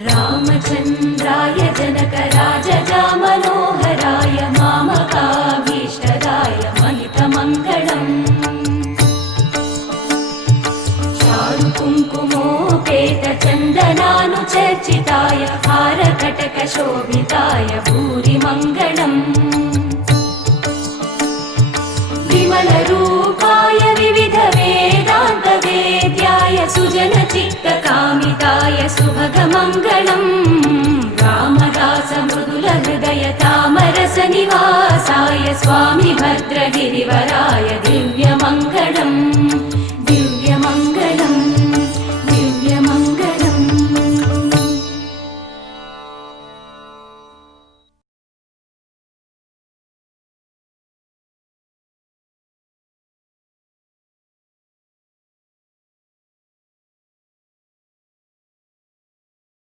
रामचन्द्राय जनकराजजामनोहराय मामकाभीष्टदाय महितमङ्गलम् चारुकुङ्कुमोपेतचन्दनानुचर्चिताय हारकटकशोभिताय भूरिमङ्गलम् विमलरूपाय विविधवेदान्तवेद्याय सुजनचित्तकामिताय सुभगमङ्गलम् रामदासमृदुलहृदय तामरसनिवासाय स्वामि भद्रगिरिवराय दिव्यमङ्गलम्